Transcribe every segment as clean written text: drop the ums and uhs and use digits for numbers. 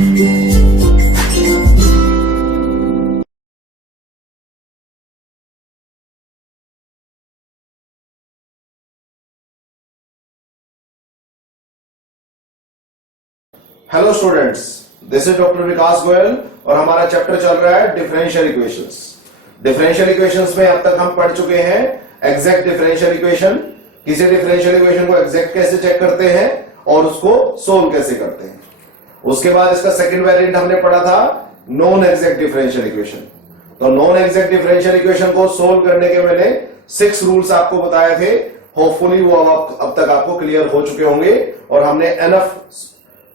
Hello students, this is doctor Vikas Goyal और हमारा chapter चल रहा है डिफरेंशियल इक्वेशंस। डिफरेंशियल इक्वेशंस में अब तक हम पढ़ चुके हैं एग्जैक्ट डिफरेंशियल इक्वेशन, किसी डिफरेंशियल इक्वेशन को एग्जैक्ट कैसे चेक करते हैं और उसको सोल्व कैसे करते हैं। उसके बाद इसका सेकंड वेरिएंट हमने पढ़ा था नॉन एग्जैक्ट डिफरेंशियल इक्वेशन। तो नॉन एग्जैक्ट डिफरेंशियल इक्वेशन को सोल्व करने के मैंने 6 रूल्स आपको बताए थे। होपफुली वो अब तक आपको क्लियर हो चुके होंगे और हमने एनफ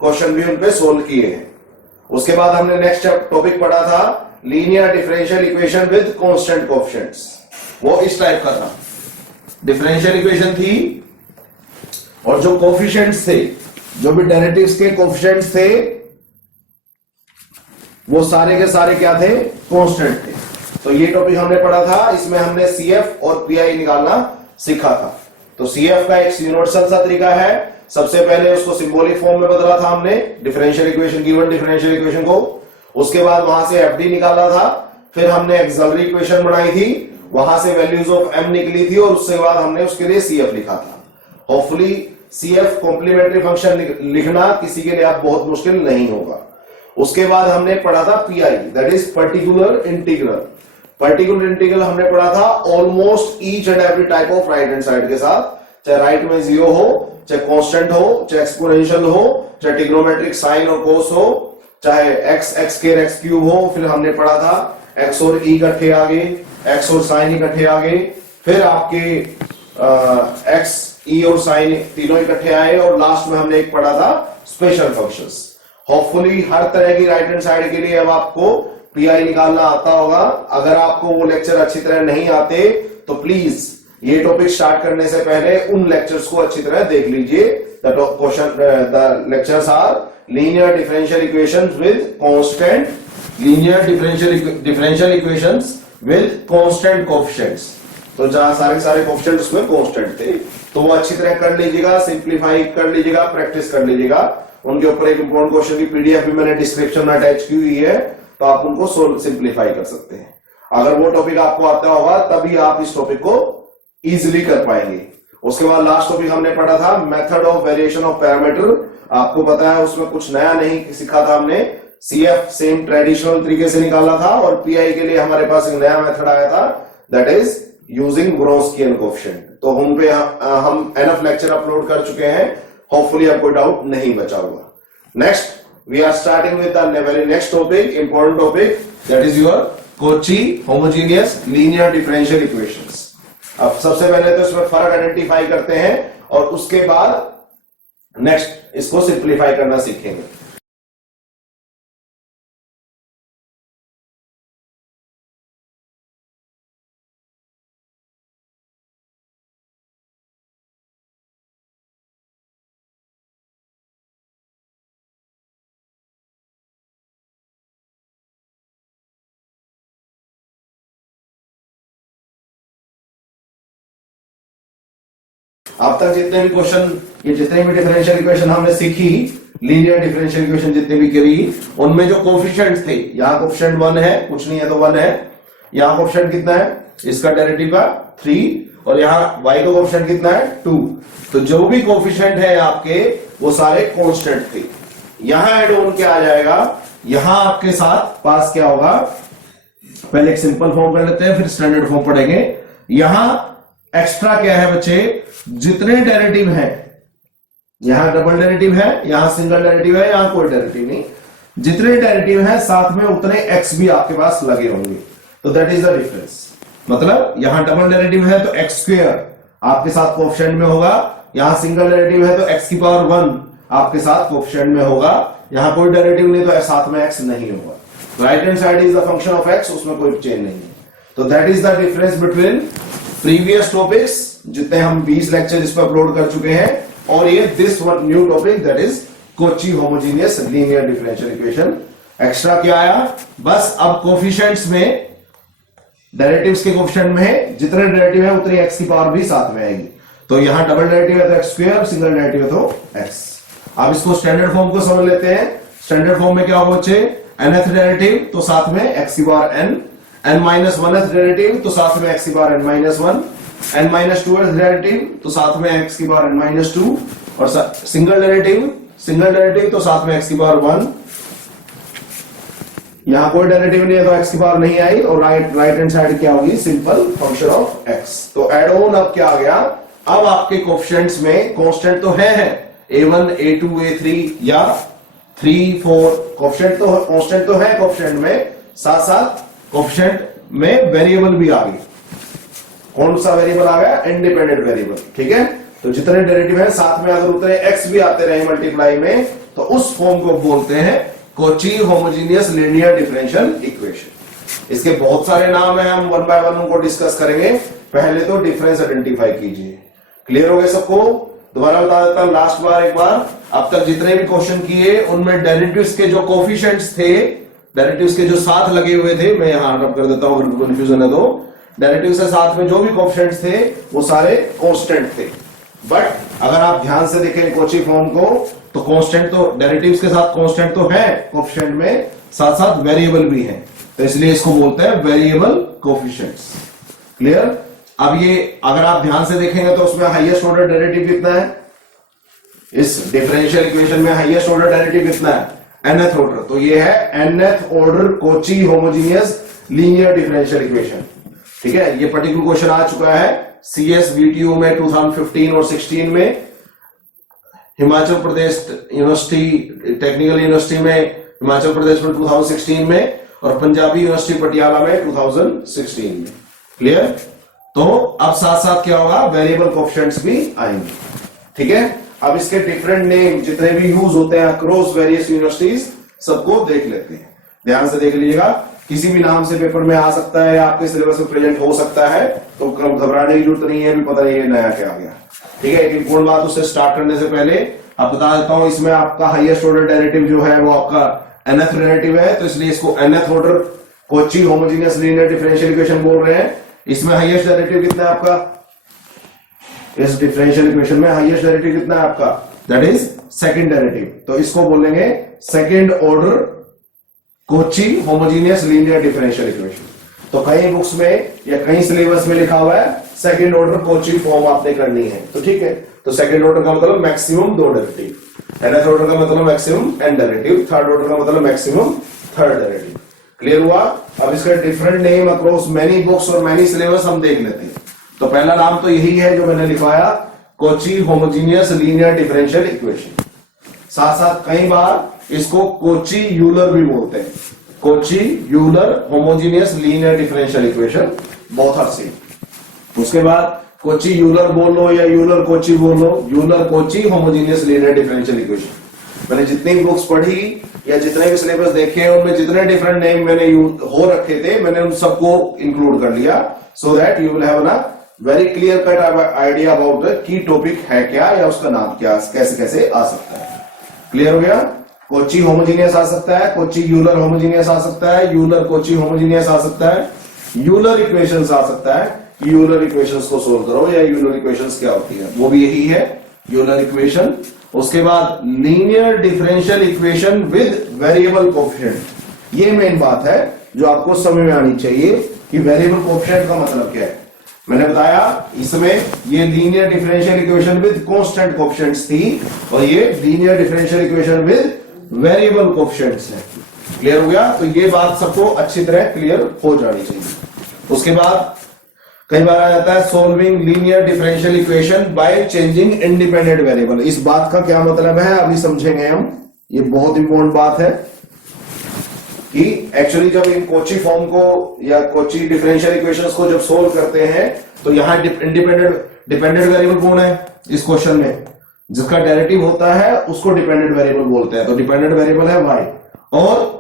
क्वेश्चन भी उन पे सोल्व किए हैं। उसके बाद हमने नेक्स्ट टॉपिक पढ़ा था linear differential equation with constant coefficients. वो इस टाइप का था, डिफरेंशियल इक्वेशन थी और जो कोएफिशिएंट्स थे, जो भी डेरिवेटिव्स के कोएफिशिएंट्स थे, वो सारे के सारे क्या थे? कांस्टेंट थे। तो ये टॉपिक हमने पढ़ा था। इसमें हमने सीएफ और पीआई निकालना सीखा था। तो सीएफ का एक यूनिवर्सल सा तरीका है, सबसे पहले उसको सिंबॉलिक फॉर्म में बदला था हमने differential equation, given differential equation को। उसके बाद वहां से एफडी निकाला था, फिर हमने एक्सिलरी इक्वेशन बनाई थी, वहां से वैल्यूज ऑफ एम निकली थी और उसके बाद हमने उसके लिए सीएफ लिखा था। होपफुली सीएफ कॉम्प्लीमेंट्री फंक्शन लिखना किसी के लिए आप बहुत मुश्किल नहीं होगा। उसके बाद हमने पढ़ा था pi, that is particular integral. Particular integral हमने पढ़ा था almost each and every type of right hand side के साथ, चाहे राइट में 0 हो, चाहे कांस्टेंट हो, चाहे एक्सपोनेंशियल हो, चाहे ट्रिग्नोमेट्रिक साइन और कोस हो, चाहे x स्क्वायर x क्यूब हो। फिर हमने पढ़ा था x और e इकट्ठे आ गए, x और साइन इकट्ठे आ गए, फिर आपके x, e और साइन तीनों इकट्ठे आए और लास्ट में हमने एक पढ़ा था स्पेशल फंक्शंस। होपफुली हर तरह की राइट हैंड साइड के लिए अब आपको पीआई निकालना आता होगा। अगर आपको वो लेक्चर अच्छी तरह नहीं आते तो प्लीज ये टॉपिक स्टार्ट करने से पहले उन लेक्चर्स को अच्छी तरह देख लीजिए। The lectures are linear differential equations with constant, linear differential equations with constant coefficients. तो जहां सारे कोएफिशिएंट्स उसमें कांस्टेंट थे, तो वो अच्छी तरह कर लीजिएगा, सिंप्लीफाई कर लीजिएगा, प्रैक्टिस कर लीजिएगा। उनके ऊपर एक इंपॉर्टेंट क्वेश्चन की पीडीएफ भी मैंने डिस्क्रिप्शन में अटैच की हुई है, तो आप उनको सिंप्लीफाई कर सकते हैं। अगर वो टॉपिक आपको आता होगा तभी आप इस टॉपिक को इजिली कर पाएंगे। उसके बाद लास्ट टॉपिक हमने पढ़ा था method of variation of parameter. आपको पता है उसमें कुछ नया नहीं सीखा था हमने। सीएफ सेम ट्रेडिशनल तरीके से निकाला था और पीआई के लिए हमारे पास एक नया मेथड आया था, दैट इज यूजिंग व्रोंस्कियन कोएफिशिएंट। तो हम पे हम एनफ लेक्चर अपलोड कर चुके हैं। होपफुली अब कोई डाउट नहीं बचा होगा। Next we are starting with the very next topic, important topic, that is your Cauchy homogeneous linear differential equations. अब सबसे पहले तो इसमें फर्क आइडेंटिफाई करते हैं और उसके बाद नेक्स्ट इसको सिंप्लीफाई करना सीखेंगे। अब तक जितने भी क्वेश्चन, ये जितने भी डिफरेंशियल इक्वेशन हमने सीखी, लीनियर डिफरेंशियल इक्वेशन जितने भी करी, उनमें जो कोएफिशिएंट्स थे, यहाँ कोएफिशिएंट 1 है, कुछ नहीं है तो 1 है। यहाँ कोएफिशिएंट कितना है? इसका डेरिवेटिव का 3 और यहाँ y का कोएफिशिएंट कितना है? 2। तो जो भी कोएफिशिएंट है आपके वो सारे कांस्टेंट थे। यहाँ एड ऑन क्या आ जाएगा? यहाँ आपके साथ पास क्या होगा? पहले एक सिंपल फॉर्म कर लेते हैं, फिर स्टैंडर्ड फॉर्म पढ़ेंगे। यहां एक्स्ट्रा क्या है बच्चे? जितने डेरिवेटिव है, यहां डबल डेरिवेटिव है, यहां सिंगल डेरिवेटिव है, यहां कोई डेरिवेटिव नहीं, जितने डेरिवेटिव है साथ में उतने एक्स भी आपके पास लगे होंगे। तो दैट इज द डिफरेंस। मतलब यहां डबल डेरिवेटिव है तो एक्स स्क्वायर आपके साथ कोएफिशिएंट में होगा, यहां सिंगल डेरिवेटिव है तो एक्स की पावर 1 आपके साथ कोएफिशिएंट में होगा, यहां कोई डेरिवेटिव नहीं तो साथ में एक्स नहीं होगा। Right hand side is the function of x, उसमें कोई चेंज नहीं है। तो that is the difference between previous topics, जितने हम 20 लेक्चर इस पर अपलोड कर चुके हैं, और ये this one new topic, that is Cauchy homogeneous linear differential equation. Extra क्या आया? बस अब कोएफिशिएंट्स में, डेरिवेटिव्स के कोएफिशिएंट में जितने डेरिवेटिव है उतनी एक्स की पावर भी साथ में आएगी। तो यहां डबल डेरिवेटिव है तो एक्स स्क्वायर, सिंगल डेरिवेटिव है तो एक्स। अब इसको स्टैंडर्ड फॉर्म को समझ लेते हैं। स्टैंडर्ड फॉर्म में क्या होगा बच्चे, nth डेरिवेटिव तो साथ में x की power n, n minus 1th derivative तो साथ में x की power n minus 1, n minus 2th derivative तो साथ में x की पावर n माइनस 2, और सिंगल डेरिवेटिव तो साथ में x की पावर 1। यहां कोई डेरिवेटिव नहीं है तो x की पावर नहीं आई, और राइट हैंड साइड क्या होगी, सिंपल फंक्शन ऑफ x। तो एड ऑन अब क्या आ गया, अब आपके कोएफिशिएंट्स में कांस्टेंट तो है a1 a2 a3 या 3 4 कोएफिशिएंट तो कांस्टेंट तो है कोएफिशिएंट में, साथ साथ कोएफिशिएंट में वेरिएबल भी आ गई। कौन सा वेरिएबल आ गया, इंडिपेंडेंट वेरिएबल, ठीक है। तो जितने डेरिवेटिव है साथ में अगर उतने x भी आते रहे मल्टीप्लाई में, तो उस फॉर्म को बोलते हैं Cauchy homogeneous linear differential equation. इसके बहुत सारे नाम हैं, हम वन बाय वन उनको डिस्कस करेंगे। पहले तो डिफरेंस आइडेंटिफाई कीजिए। क्लियर हो गए सबको? दोबारा बता देता हूं लास्ट बार एक बार, अब तक जितने भी क्वेश्चन किए उनमें डेरिवेटिव्स के जो कोफिशिएंट्स थे, डेरिवेटिव्स के जो साथ लगे हुए थे, मैं यहां रब कर देता हूं अगर कंफ्यूजन है तो, डेरिवेटिव्स के साथ में जो भी कोफिशिएंट्स थे वो सारे कांस्टेंट थे। बट अगर आप ध्यान से देखें कॉची फॉर्म को, तो कांस्टेंट तो डेरिवेटिव्स के साथ कांस्टेंट तो है कोफिशिएंट में, साथ साथ वेरिएबल भी है, तो इसलिए इसको बोलते हैं वेरिएबल कोफिशिएंट्स। क्लियर? अब ये अगर आप ध्यान से देखेंगे तो उसमें हाईएस्ट ऑर्डर डेरिवेटिव कितना है, इस डिफरेंशियल इक्वेशन में हाईएस्ट ऑर्डर डेरिवेटिव कितना है, nth ऑर्डर। तो ये है nth order Cauchy homogeneous linear differential equation, ठीक है। ये पर्टिकुलर क्वेश्चन आ चुका है CSVTU में 2015 और 16 में, Himachal Pradesh university technical university में हिमाचल प्रदेश में 2016 में, और पंजाबी यूनिवर्सिटी पटियाला में 2016 में। क्लियर? तो अब साथ साथ क्या होगा, वेरिएबल कोएफिशिएंट्स भी आएंगे, ठीक है। अब इसके डिफरेंट नेम जितने भी यूज होते हैं अक्रॉस वेरियस यूनिवर्सिटीज, सबको देख लेते हैं। ध्यान से देख लीजिएगा, किसी भी नाम से पेपर में आ सकता है या आपके सिलेबस में प्रेजेंट हो सकता है, तो घबराने की जरूरत नहीं है, भी पता नहीं है नया क्या आ गया, ठीक है। एक इंपॉर्टेंट बात, उससे स्टार्ट करने से पहले आप बता देता हूं, इसमें आपका हाईएस्ट ऑर्डर डेरिवेटिव जो है वो आपका nth डेरिवेटिव है, तो इसलिए इसको nth order Cauchy homogeneous linear differential equation बोल रहे हैं। इसमें हाईएस्ट डेरिवेटिव कितना है आपका, इस डिफरेंशियल इक्वेशन में हाईएस्ट डेरिवेटिव कितना है आपका, दैट इज सेकंड डेरिवेटिव, तो इसको बोलेंगे second order Cauchy homogeneous linear differential equation. तो कई बुक्स में या कई सिलेबस में लिखा हुआ है सेकंड ऑर्डर कॉची फॉर्म आपने करनी है, तो ठीक है। तो सेकंड ऑर्डर का मतलब मैक्सिमम 2 डेरिवेटिव, nth ऑर्डर का मतलब maximum n derivative, third order का मतलब मैक्सिमम थर्ड डेरिवेटिव। क्लियर हुआ? अब इसका different name across many books और मेनी सिलेबस हम देख लेते हैं। तो पहला नाम तो यही है जो मैंने लिखवाया, Cauchy homogeneous linear differential equation. साथ साथ कई बार इसको कॉची यूलर भी बोलते हैं, Cauchy Euler homogeneous linear differential equation, बहुत हर्षी। उसके बाद कॉची यूलर बोल लो या यूलर कॉची बोल लो, Euler Cauchy homogeneous linear differential equation. मैंने जितनी बुक्स पढ़ी या जितने भी सिलेबस देखे उनमें जितने डिफरेंट नेम मैंने हो रखे थे, मैंने उन सबको इंक्लूड कर लिया, so that you will have ना very clear cut idea about की टॉपिक है क्या या उसका नाम क्या, कैसे कैसे आ सकता है। क्लियर हो गया? कॉची होमोजेनियस आ सकता है, कॉची यूलर होमोजेनियस आ सकता है, यूलर कॉची होमोजेनियस आ सकता है, यूलर इक्वेशंस आ सकता है, यूलर इक्वेशंस को सोल्व करो, या यूलर इक्वेशंस क्या होती है वो भी यही है, यूलर इक्वेशन। उसके बाद linear differential equation with variable coefficient, ये मेन बात है जो आपको समझ में आनी चाहिए कि वेरिएबल कोएफिशिएंट का मतलब क्या है। मैंने बताया इसमें ये linear differential equation with constant coefficients थी, और ये linear differential equation with variable coefficients है। क्लियर हो गया? तो ये बात सबको अच्छी तरह क्लियर हो जानी चाहिए। उसके बाद कई बार आ जाता है solving linear differential equation by changing independent variable. इस बात का क्या मतलब है अभी समझेंगे हम, ये बहुत इंपॉर्टेंट बात है कि एक्चुअली जब इन कॉची फॉर्म को या कॉची डिफरेंशियल इक्वेशंस को जब सोल्व करते हैं, तो यहां डिपेंडेंट वेरिएबल कौन है इस क्वेश्चन में, जिसका डेरिवेटिव होता है उसको डिपेंडेंट वेरिएबल बोलते हैं। तो डिपेंडेंट वेरिएबल है y, और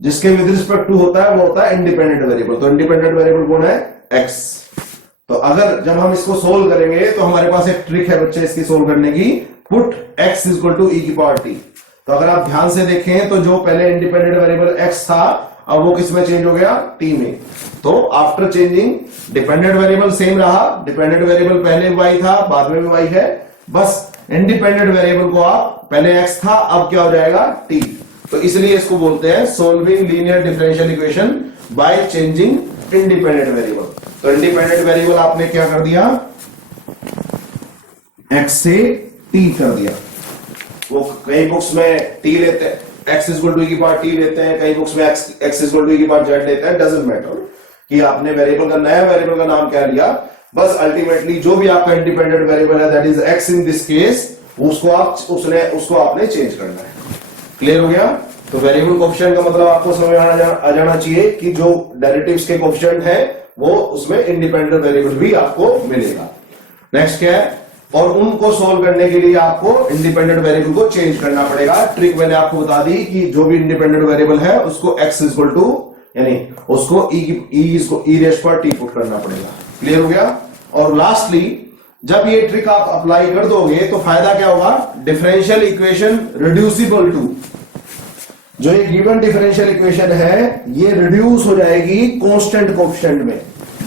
जिसके विद रिस्पेक्ट टू होता है वो होता है इंडिपेंडेंट वेरिएबल। तो इंडिपेंडेंट वेरिएबल कौन है, x। तो अगर जब हम इसको सोल्व करेंगे तो हमारे पास एक ट्रिक है बच्चे इसकी सोल्व करने की, put x equal to e की पावर t। तो अगर आप ध्यान से देखें तो जो पहले इंडिपेंडेंट वेरिएबल x था, अब वो किस में चेंज हो गया, t में। तो after changing dependent variable same रहा, डिपेंडेंट वेरिएबल पहले y था बाद में भी y है, बस इंडिपेंडेंट वेरिएबल को आप पहले x था अब क्या हो जाएगा t। तो इसलिए इसको बोलते हैं solving linear differential equation by changing independent variable. तो इंडिपेंडेंट वेरिएबल आपने क्या कर दिया, x से t कर दिया। वो कई बुक्स में t लेते हैं, x इज इक्वल टू की पावर t लेते हैं, कई बुक्स में x इज इक्वल टू की पावर z लेते हैं। डजंट मैटर कि आपने वेरिएबल का नया वेरिएबल का नाम क्या लिया, बस अल्टीमेटली जो भी आपका इंडिपेंडेंट वेरिएबल है that is x in this case, उसको आपने चेंज करना है। क्लियर हो गया? तो वेरिएबल कोएफिशिएंट का मतलब आपको समझ आ जाना चाहिए कि जो डेरिवेटिव्स के कोएफिशिएंट है वो उसमें इंडिपेंडेंट वेरिएबल भी आपको मिलेगा। नेक्स्ट क्या है, और उनको सोल्व करने के लिए आपको इंडिपेंडेंट वेरिएबल को चेंज करना पड़ेगा। ट्रिक मैंने आपको बता दी कि जो भी इंडिपेंडेंट वेरिएबल है उसको x इज इक्वल टू यानी उसको e रेज़ पर t पुट करना पड़ेगा। क्लियर हो गया? और लास्टली जब ये ट्रिक आप अप्लाई कर दोगे तो फायदा क्या होगा, डिफरेंशियल इक्वेशन रिड्यूसिबल टू, जो ये गिवन डिफरेंशियल इक्वेशन है ये रिड्यूस हो जाएगी कांस्टेंट कोएफिशिएंट में।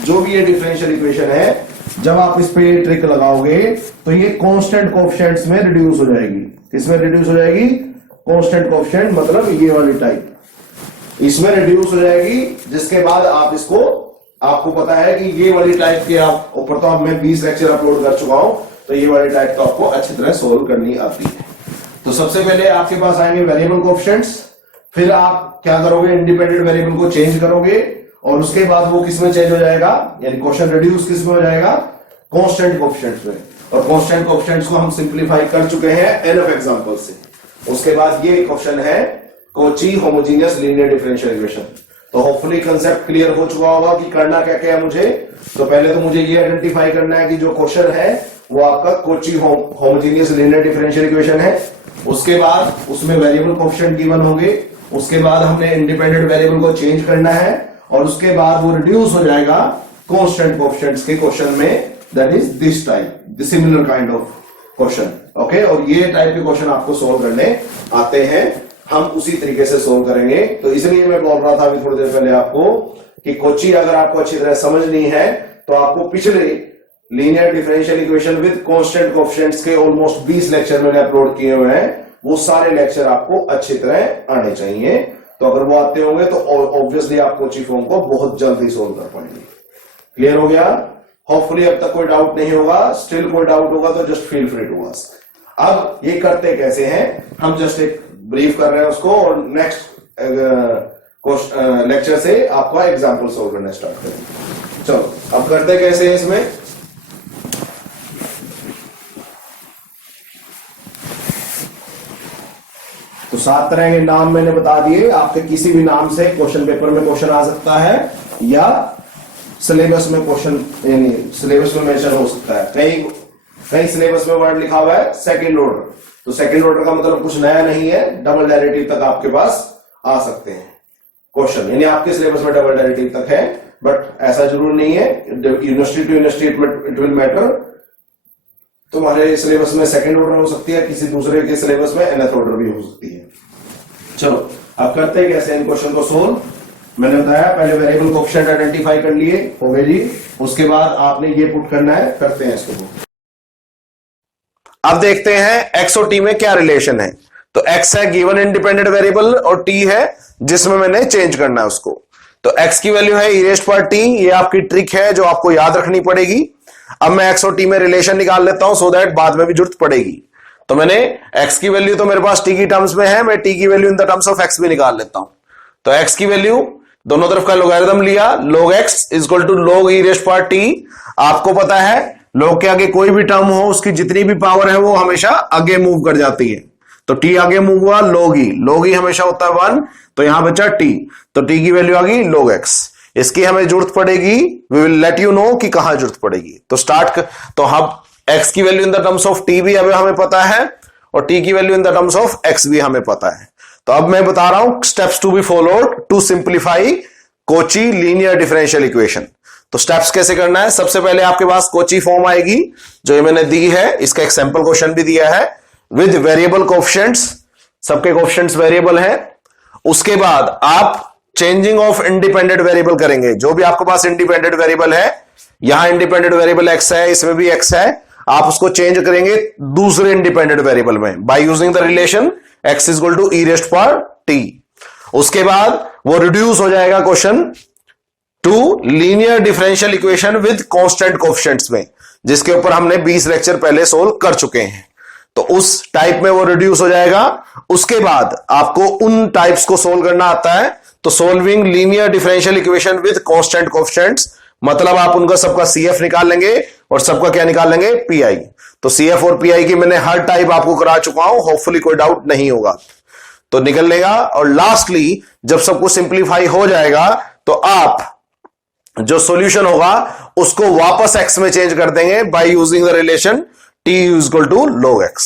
जो भी ये डिफरेंशियल इक्वेशन है जब आप इस पे ट्रिक लगाओगे तो ये कांस्टेंट कोएफिशिएंट्स में रिड्यूस हो जाएगी। किसमें रिड्यूस हो जाएगी? कांस्टेंट कोएफिशिएंट, मतलब ये वाली टाइप इसमें रिड्यूस हो जाएगी। जिसके बाद आप इसको, आपको पता है कि ये वाली टाइप के आप ऊपर तो अब मैं 20 लेक्चर अपलोड कर चुका हूं, तो ये वाली टाइप तो आपको अच्छी तरह सोल्व करनी आती है। तो सबसे पहले आपके पास आएंगे वेरिएबल कोएफिशिएंट्स, फिर आप क्या करोगे, इंडिपेंडेंट वेरिएबल को चेंज करोगे, और उसके बाद वो किसमें चेंज हो जाएगा, यानी क्वेश्चन रिड्यूस किसमें हो जाएगा, कांस्टेंट कोएफिशिएंट्स में। और कांस्टेंट कोएफिशिएंट्स को हम सिंप्लीफाई कर चुके हैं एनफ एग्जांपल से। उसके बाद ये क्वेश्चन है Cauchy homogeneous linear differential equation. तो होपफुली कंसेप्ट क्लियर हो चुका होगा कि करना क्या क्या है मुझे। तो पहले तो मुझे ये आइडेंटिफाई करना है कि जो क्वेश्चन है वो आपका Cauchy homogeneous linear differential equation है। उसके बाद उसमें वेरिएबल कोएफिशिएंट गिवन होंगे, उसके बाद हमने इंडिपेंडेंट वेरिएबल को चेंज करना है, और उसके बाद वो रिड्यूस हो जाएगा कांस्टेंट कोएफिशिएंट्स के क्वेश्चन में, that is this type, the similar kind of question. Okay, और ये टाइप के क्वेश्चन आपको सोल्व करने आते हैं, हम उसी तरीके से सोल्व करेंगे। तो इसलिए मैं बोल रहा था अभी थोड़ी देर पहले आपको कि कॉची अगर आपको अच्छी तरह समझनी है तो आपको पिछले linear differential equation with constant coefficients के ऑलमोस्ट 20 लेक्चर मैंने अपलोड किए हुए हैं, वो सारे लेक्चर आपको अच्छी तरह आने चाहिए। तो अगर वो आते होंगे तो ऑब्वियसली आप कॉची फॉर्म को बहुत जल्दी सोल्व कर पाएंगे। क्लियर हो गया? होपफुली अब तक कोई डाउट नहीं होगा। स्टिल कोई डाउट होगा तो just feel free to ask. अब ये करते कैसे हैं, हम जस्ट एक ब्रीफ कर रहे हैं उसको, और नेक्स्ट लेक्चर से आपका एग्जाम्पल सोल्व करना स्टार्ट करेंगे। चलो अब करते कैसे हैं इसमें। तो 7 तरह के नाम मैंने बता दिए, आपके किसी भी नाम से क्वेश्चन पेपर में क्वेश्चन आ सकता है या सिलेबस में क्वेश्चन, यानी सिलेबस में मेंशन हो सकता है। कई सिलेबस में वर्ड लिखा हुआ है सेकंड ऑर्डर, तो सेकंड ऑर्डर का मतलब कुछ नया नहीं है, डबल डेरिवेटिव तक आपके पास आ सकते हैं क्वेश्चन, यानी आपके सिलेबस में डबल डेरिवेटिव तक है, बट ऐसा जरूर नहीं है। University to university it will matter. तुम्हारे सिलेबस में सेकंड ऑर्डर हो सकती है, किसी दूसरे के सिलेबस में nth ऑर्डर भी हो सकती है। चलो अब करते हैं कैसे इन क्वेश्चन को सोल्व। मैंने बताया पहले वेरिएबल कोएफिशिएंट आइडेंटिफाई कर लिए, हो गए जी। उसके बाद आपने ये पुट करना है, करते हैं इसको। अब देखते हैं x और t में क्या रिलेशन है। तो x है गिवन इंडिपेंडेंट वेरिएबल और t है जिसमें मैंने चेंज करना है उसको। तो x की वैल्यू है e रेज़्ड पावर t, ये आपकी ट्रिक है जो आपको याद रखनी पड़ेगी। अब मैं x और t में रिलेशन निकाल लेता हूं सो दैट बाद में भी जरूरत पड़ेगी। तो मैंने x की वैल्यू तो मेरे पास t की टर्म्स में है, मैं t की value in the terms of x भी निकाल लेता हूं। तो x की वैल्यू दोनों तरफ का लोगरिथम लिया, log x is equal to log e raised power t। आपको पता है log के आगे कोई भी टर्म हो उसकी जितनी भी पावर है वो हमेशा आगे मूव कर जाती है। तो t आगे मूव हुआ log e हमेशा होता है 1, तो यहां बचा t, तो t की वैल्यू आ गई log x। इसकी हमें जरूरत पड़ेगी, we will let you know कि कहां जरूरत पड़ेगी। तो तो हम x की value in the terms of t भी हमें पता है और t की value in the terms of x भी हमें पता है। तो अब मैं बता रहा हूं steps to be followed to simplify Cauchy linear differential equation. तो स्टेप्स कैसे करना है, सबसे पहले आपके पास कॉची फॉर्म आएगी जो ये मैंने दी है, इसका एक सैंपल क्वेश्चन भी दिया है विद वेरिएबल कोएफिशिएंट्स, सबके कोएफिशिएंट्स वेरिएबल है। उसके बाद आप चेंजिंग ऑफ इंडिपेंडेंट वेरिएबल करेंगे, जो भी आपके पास इंडिपेंडेंट वेरिएबल है, यहां इंडिपेंडेंट वेरिएबल x है, इसमें भी x है, आप उसको चेंज करेंगे दूसरे इंडिपेंडेंट वेरिएबल में by using the relation x is equal to e raised power t. उसके बाद वो रिड्यूस हो जाएगा question to linear differential equation with constant coefficients में, जिसके ऊपर हमने 20 लेक्चर पहले सोल्व कर चुके हैं। तो उस टाइप में वो रिड्यूस हो जाएगा। उसके बाद आपको उन टाइप्स को सोल्व करना आता है, तो solving linear differential equation with constant coefficients, मतलब आप उनका सबका सीएफ निकाल लेंगे और सबका क्या निकाल लेंगे, पीआई। तो सीएफ और पीआई की मैंने हर टाइप आपको करा चुका हूं, होपफुली कोई डाउट नहीं होगा, तो निकल लेगा। और लास्टली जब सब कुछ सिंप्लीफाई हो जाएगा तो आप जो सॉल्यूशन होगा उसको वापस एक्स में चेंज कर देंगे by using the relation t equal to log x।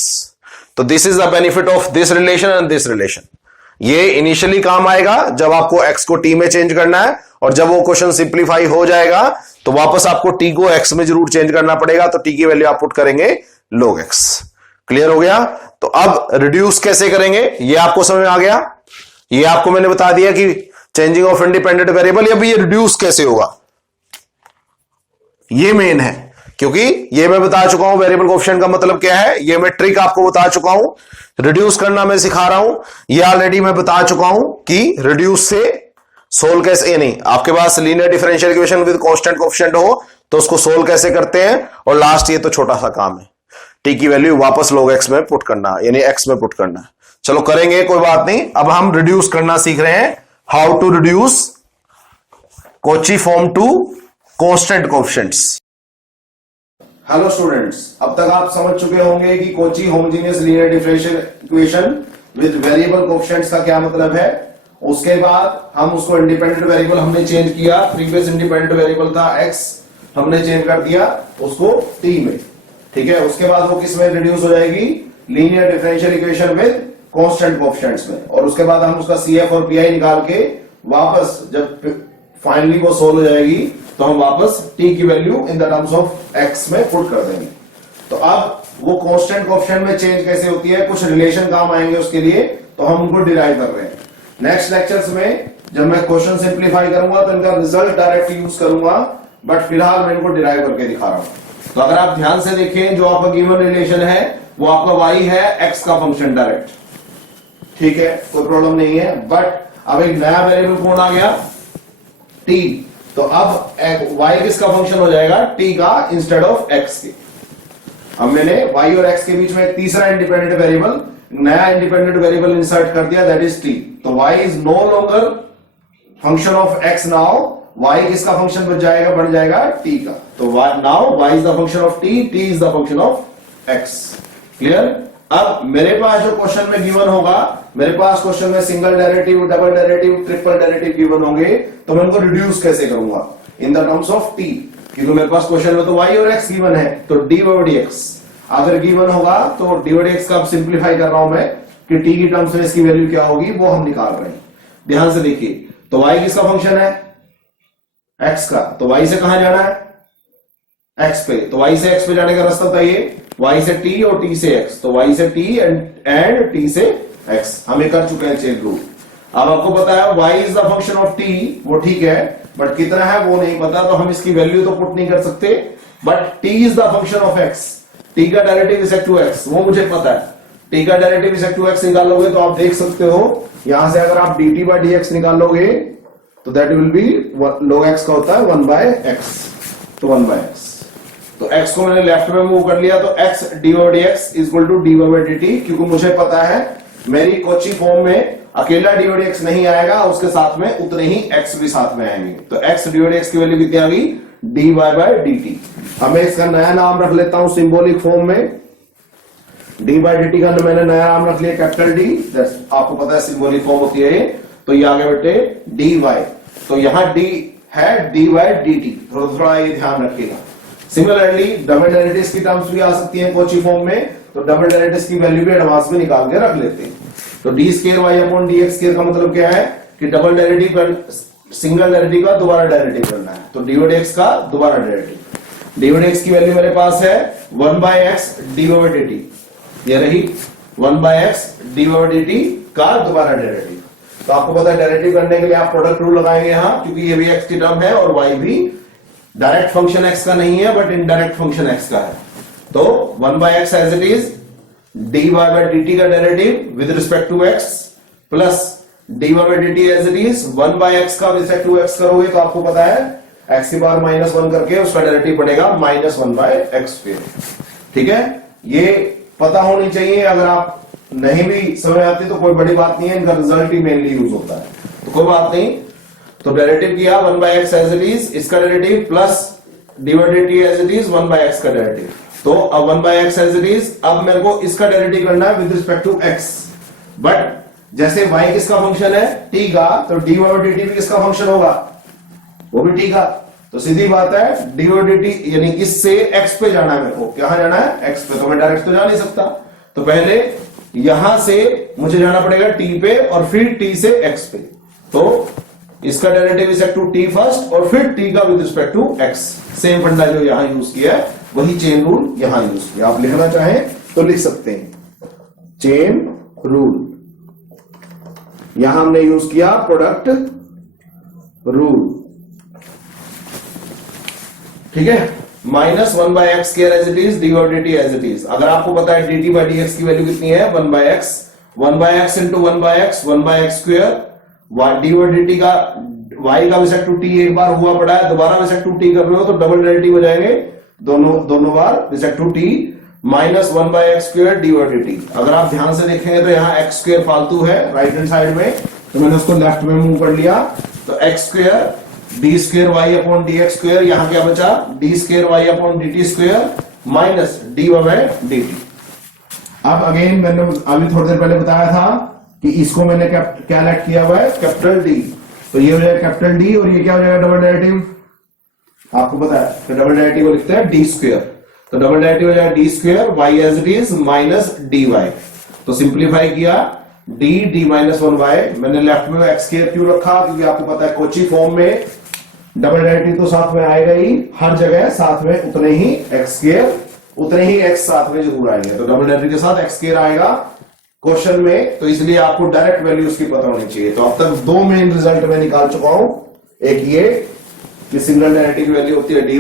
तो this is the benefit of this relation and this relation. ये इनिशियली काम आएगा जब आपको x को t में चेंज करना है, और जब वो क्वेश्चन सिंप्लीफाई हो जाएगा तो वापस आपको t को x में जरूर चेंज करना पड़ेगा, तो t की वैल्यू आप पुट करेंगे log x। क्लियर हो गया? तो अब रिड्यूस कैसे करेंगे ये आपको समझ में आ गया। ये आपको मैंने बता दिया कि चेंजिंग ऑफ इंडिपेंडेंट वेरिएबल, या ये रिड्यूस कैसे होगा, ये मेन है, क्योंकि ये मैं बता चुका हूं वेरिएबल कोएफिशिएंट का मतलब क्या है, ये मैं ट्रिक आपको बता चुका हूं। रिड्यूस करना मैं सिखा रहा हूं, ये ऑलरेडी मैं बता चुका हूं कि रिड्यूस से सोल्व कैसे, नहीं आपके पास linear differential equation with constant coefficient हो तो उसको सोल्व कैसे करते हैं। और लास्ट ये तो छोटा सा काम है, टी की वैल्यू वापस log x में पुट करना, यानी x में पुट करना। चलो करेंगे, कोई बात नहीं। अब हम रिड्यूस करना सीख रहे हैं, how to reduce Cauchy form to constant coefficients. Hello students, अब तक आप समझ चुके होंगे कि Cauchy homogeneous linear differential equation with variable coefficients का क्या मतलब है। उसके बाद हम उसको इंडिपेंडेंट वेरिएबल हमने चेंज किया, प्रीवियस इंडिपेंडेंट वेरिएबल था x, हमने चेंज कर दिया उसको t में, ठीक है। उसके बाद वो किस में रिड्यूस हो जाएगी, linear differential equation with constant coefficients में। और उसके बाद हम उसका CF और PI निकाल के वापस जब फाइनली वो सोल्व हो जाएगी तो हम वापस t की value in the terms of x में पुट कर देंगे। तो अब वो कांस्टेंट कोएफिशिएंट में चेंज कैसे होती है, कुछ रिलेशन काम आएंगे उसके लिए, तो हम उनको डिराइव कर रहे हैं। नेक्स्ट लेक्चर्स में जब मैं क्वेश्चन सिंप्लीफाई करूंगा तो इनका रिजल्ट डायरेक्ट यूज करूंगा, बट फिलहाल मैं इनको डिराइव करके दिखा रहा हूं। तो अगर आप ध्यान से देखें, जो आपका गिवन रिलेशन है वो आपका y है x का फंक्शन डायरेक्ट, ठीक है, कोई प्रॉब्लम नहीं है। बट अब एक नया वेरिएबल कौन आ गया, t, तो अब y किसका फंक्शन हो जाएगा, t का इंस्टेड ऑफ x के। अब मैंने y और x के बीच में एक तीसरा इंडिपेंडेंट वेरिएबल, नया इंडिपेंडेंट वेरिएबल इंसर्ट कर दिया, दैट इज t। तो y is no longer function of x, now y किसका फंक्शन बन जाएगा, बन जाएगा t का। तो now y is the function of t, t is the function of x। Clear? अब मेरे पास जो क्वेश्चन में गिवन होगा, मेरे पास क्वेश्चन में single derivative, double derivative, triple derivative given होंगे, तो मैं उनको रिड्यूस कैसे करूंगा इन द टर्म्स ऑफ t, क्योंकि मेरे पास क्वेश्चन में तो y और x गिवन है, तो d/dx अगर गिवन होगा तो d/dx का सिंप्लीफाई कर रहा हूं मैं कि t की टर्म्स में इसकी वैल्यू क्या होगी वो हम निकाल रहे हैं। ध्यान से देखिए, तो y किसका फंक्शन है, x का, तो y से कहां जाना है, x पे, तो y से x पे जाने का रास्ता बताइए, y से t और t से x, तो y से t एंड t से x हम ये कर चुके हैं चेन रूल। अब आपको पता है y is the function of t, वो ठीक है, बट कितना है वो नहीं पता, तो हम इसकी वैल्यू तो पुट नहीं कर सकते। But t is the function of x, t का डेरिवेटिव इज टू x, वो मुझे पता है। t का डेरिवेटिव इज टू x निकालोगे तो आप देख सकते हो, यहां से अगर आप dt/dx निकालोगे तो that will be log x का होता है 1/x, तो 1/x, तो x को मैंने लेफ्ट में मूव कर लिया, तो x d/dx equal to dy/dt, क्योंकि मुझे पता है मेरी कॉची फॉर्म में अकेला d/dx नहीं आएगा, उसके साथ में उतने ही x भी साथ में आएंगे। तो x d/dx की वैल्यू कितनी आ गई, dy/dt। हमें इसका नया नाम रख लेता हूं सिंबॉलिक फॉर्म में, dy/dt का मैंने नया नाम रख लिया कैपिटल D, आपको पता है सिंबॉलिक फॉर्म होती है ये, तो ये आगे बेटे dy, तो यहां d है dy/dt, थोड़ा ये ध्यान रखिएगा। सिमिलरली डबल डेरिवेटिव्स की टर्म्स भी आ सकती हैं कॉची फॉर्म में, तो डबल डेरिवेटिव्स की वैल्यू भी एडवांस में निकाल के रख लेते हैं। तो d2y/dx का मतलब क्या है कि डबल डेरिवेटिव सिंगल डेरिवेटिव का दोबारा डेरिवेटिव करना है, तो dy/dx का दोबारा डेरिवेटिव। dy/dx की वैल्यू मेरे पास है 1/x dy/dt, ये रही 1/x dy/dt का दोबारा डेरिवेटिव। तो आपको पता है डेरिवेटिव करने के लिए आप प्रोडक्ट रूल लगाएंगे यहां, क्योंकि ये भी x की टर्म है और y भी डायरेक्ट फंक्शन x का नहीं है बट इनडायरेक्ट फंक्शन x का है। तो 1/x as it is, dy/dt का derivative with respect to x plus dy/dt as it is 1/x का रिस्पेक्ट टू x करोगे तो आपको पता है x की पावर -1 करके उसका डेरिवेटिव पड़ेगा -1/x²। ठीक है, ये पता होनी चाहिए। अगर आप नहीं भी समझ आती तो कोई बड़ी बात नहीं है, इनका रिजल्ट ही मेनली यूज होता है, तो कोई बात नहीं। तो डेरिवेटिव किया 1/x एज इट इज, इसका derivative plus dy/dt as it is 1/x का डेरिवेटिव। तो अब 1/x एज इट इज, अब मेरे को इसका डेरिवेटिव करना है with respect to x। But जैसे y किसका फंक्शन है, t का, तो dy/dt भी किसका फंक्शन होगा, वो भी t का। तो सीधी बात है dy/dt यानी इससे x पे जाना है मेरे को, कहां जाना है, x पे। तो मैं डायरेक्ट तो जा नहीं सकता, तो पहले यहां से मुझे जाना पड़ेगा t पे और फिर t से x पे। तो इसका derivative respect to t first और फिर t का with respect to x। Same फंडा जो यहां यूज किया है वही चेन रूल यहां यूज किया। आप लिखना चाहें तो लिख सकते हैं चेन रूल। यहां हमने यूज किया प्रोडक्ट रूल। ठीक है, -1/x as it is, dy/dt as it is. अगर आपको पता है dt/dx की वैल्यू कितनी है, 1/x into 1/x 1/x²। dy/dt का y का रिस्पेक्ट टू t एक बार हुआ पड़ा है, दोबारा रिस्पेक्ट टू t कर रहे हो तो डबल डेरिवेटिव हो जाएंगे दोनों बार respect to t, -1/x² dy/dt। अगर आप ध्यान से देखेंगे तो यहाँ x² फालतू है राइट हैंड साइड में, तो मैंने उसको लेफ्ट में मूव कर लिया। तो x² d²y/dx², यहां क्या बचा, d²y/dt² माइनस dy/dt। अब अगेन मैंने अभी थोड़ी देर पहले बताया था कि इसको मैंने क्या लेट किया हुआ है, कैपिटल D। तो ये हो जाएगा कैपिटल D और ये क्या हो जाएगा, डबल डेरिवेटिव। आपको पता है तो डबल डेरिवेटिव को लिखते हैं d²। तो डबल डेरिवेटिव हो जाएगा d² y as it is minus dy। तो सिंप्लीफाई किया d-1y। मैंने लेफ्ट में x² क्यों रखा, क्योंकि आपको पता है कोची फॉर्म में डबल डेरिवेटिव तो साथ में आएगा ही, हर जगह साथ में उतने ही x साथ में जरूर आएंगे। तो डबल डेरिवेटिव के साथ x² आएगा क्वेश्चन में, तो इसलिए आपको डायरेक्ट वैल्यू उसकी पता होनी चाहिए। तो अब तक दो मेन रिजल्ट मैं निकाल चुका हूं, एक ये कि सिंगल डेरिवेटिव की वैल्यू होती है dy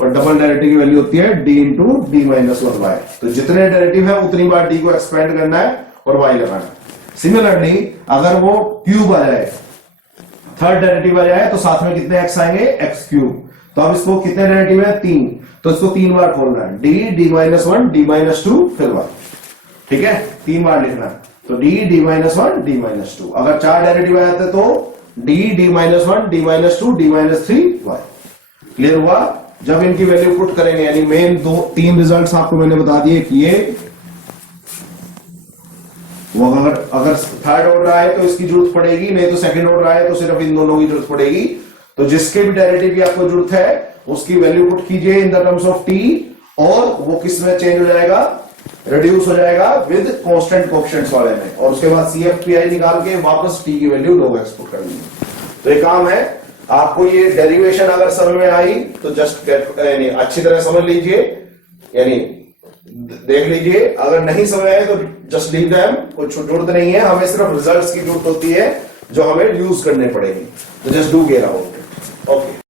और डबल डेरिवेटिव की वैल्यू होती है d इंटू d-1y। तो जितने डेरिवेटिव है उतनी बार d को एक्सपेंड करना है और y लगाना है। सिमिलरली अगर वो क्यूब आ जाए, थर्ड डेरिवेटिव आ जाए, तो साथ में कितने x आएंगे, x³। तो अब इसको कितने डेरिवेटिव है, 3, तो इसको 3 बार खोलना है, d d-1 d-2 फिर y। ठीक है, 3 बार लिखना है। तो d d-1 d-2। अगर 4 डेरिवेटिव आ जाते तो d d-1 d-2 d-3y। Clear हुआ। जब इनकी वैल्यू पुट करेंगे, यानी मेन 3 रिजल्ट्स आपको मैंने बता दिए कि ये वो अगर थर्ड ऑर्डर आए तो इसकी जरूरत पड़ेगी, नहीं तो सेकंड ऑर्डर आए तो सिर्फ इन दोनों की जरूरत पड़ेगी। तो जिसके भी डेरिवेटिव की आपको जरूरत है उसकी वैल्यू पुट कीजिए इन द टर्म्स ऑफ t, और वो किस में चेंज हो जाएगा, रिड्यूस हो जाएगा विद कांस्टेंट कोएफिशिएंट्स वाले में, और उसके बाद CF/PI निकाल के वापस t की वैल्यू log x पुट कर दीजिए। तो ये काम है। आपको ये डेरिवेशन अगर समझ में आई तो जस्ट यानी अच्छी तरह समझ लीजिए, यानी देख लीजिए। अगर नहीं समझ आए तो जस्ट लीव देम, कुछ जरूरत नहीं है, हमें सिर्फ रिजल्ट्स की जरूरत होती है जो हमें यूज करने पड़ेंगे। तो just do get out. Okay.